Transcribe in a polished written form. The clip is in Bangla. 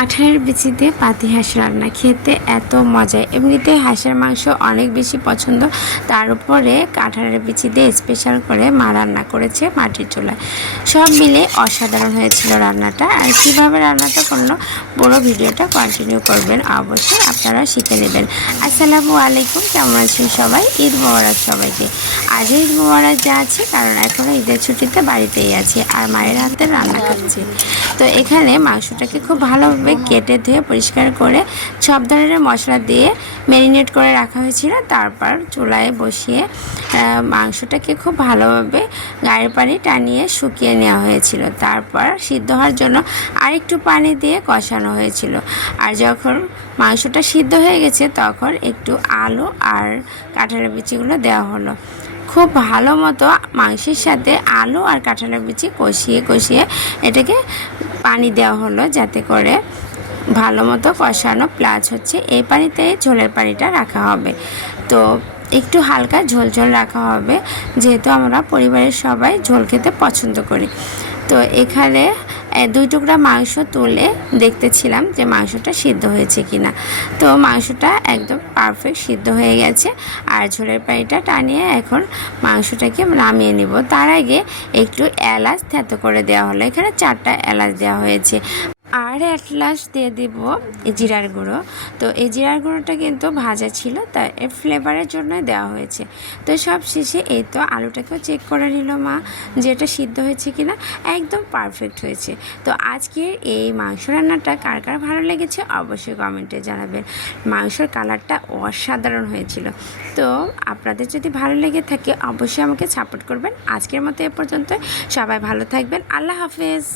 কাঁঠালের বিচি দিয়ে পাতি হাঁস রান্না খেতে এত মজা। এমনিতে হাঁসের মাংস অনেক বেশি পছন্দ, তার উপরে কাঁঠালের বিচি দিয়ে স্পেশাল করে মা রান্না করেছে মাটির চুলায়। সব মিলে অসাধারণ হয়েছিল রান্নাটা। আর কীভাবে রান্নাটা করলো পুরো ভিডিওটা কন্টিনিউ করবেন, অবশ্যই আপনারা শিখে নেবেন। আসসালামু আলাইকুম, কেমন আছেন সবাই? ঈদ মোবারক সবাইকে। আজ ঈদ মোবারক যা আছে, কারণ এখনও ঈদের ছুটিতে বাড়িতেই আছি আর মায়ের হাতে রান্না খাচ্ছি। তো এখানে মাংসটাকে খুব ভালোভাবে কেটে ধুয়ে পরিষ্কার করে সব ধরনের মশলা দিয়ে ম্যারিনেট করে রাখা হয়েছিল। তারপর চুলায় বসিয়ে মাংসটাকে খুব ভালোভাবে গায়ের পানি টানিয়ে শুকিয়ে নেওয়া হয়েছিল। তারপর সিদ্ধ হওয়ার জন্য আরেকটু পানি দিয়ে কষানো হয়েছিল। আর যখন মাংসটা সিদ্ধ হয়ে গেছে তখন একটু আলু আর কাঁঠালের বিচিগুলো দেওয়া হলো। খুব ভালো মতো মাংসের সাথে আলু আর কাঁঠালের বিচি কষিয়ে এটাকে পানি দেওয়া হলো, যাতে করে ভালো মতো কষানো, প্লাস হচ্ছে এই পানিতে ঝোলের পানিটা রাখা হবে। তো একটু হালকা ঝোল রাখা হবে, যেহেতু আমরা পরিবারের সবাই ঝোল খেতে পছন্দ করি। তো এখানে 2 টুকরা মাংস তুলে দেখতেছিলাম যে মাংসটা সিদ্ধ হয়েছে কিনা। তো মাংসটা একদম পারফেক্ট সিদ্ধ হয়ে গেছে। আর ঝোলের পানিটা টানিয়ে এখন মাংসটাকে নামিয়ে নিব। তার আগে একটু এলাচ থেতো করে দেওয়া হলো। এখানে 4টা এলাচ দেওয়া হয়েছে। আর এক গ্লাস দিয়ে দিব জিরার গুঁড়ো। তো এই জিরার গুঁড়োটা কিন্তু ভাজা ছিল, তাই এর ফ্লেভারের জন্য দেওয়া হয়েছে। তো সব শেষে এই তো আলুটাকেও চেক করে নিল মা যে এটা সিদ্ধ হয়েছে কিনা। একদম পারফেক্ট হয়েছে। তো আজকের এই মাংস রান্নাটা কার কার ভালো লেগেছে অবশ্যই কমেন্টে জানাবেন। মাংসর কালারটা অসাধারণ হয়েছিল। তো আপনাদের যদি ভালো লেগে থাকে অবশ্যই আমাকে সাপোর্ট করবেন। আজকের মতো এ পর্যন্ত, সবাই ভালো থাকবেন। আল্লাহ হাফেজ।